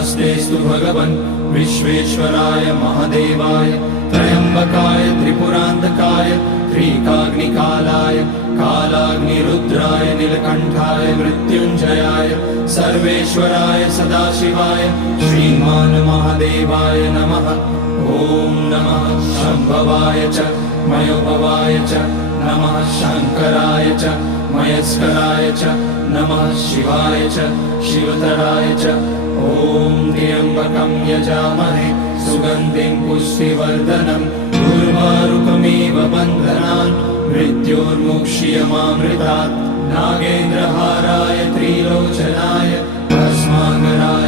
नमस्तेस्तु भगवन् विश्वेश्वराय महादेवाय त्र्यम्बकाय त्रिपुरान्तकाय त्रिकाग्निकालाय कालाग्निरुद्राय नीलकण्ठाय मृत्युञ्जयाय सर्वेश्वराय सदाशिवाय श्रीमान् महादेवाय नमः। ॐ नमः शम्भवाय च मयोभवाय च नमः शङ्कराय च मयस्कराय च नमः शिवाय च शिवतराय च। ॐ त्र्यम्बकं यजामहे सुगन्धिं पुष्टिवर्धनम् उर्वारुकमिव बन्धनान् मृत्योर्मुक्ष्यमामृतात्। नागेन्द्रहाराय त्रिलोचनाय भस्माङ्गराय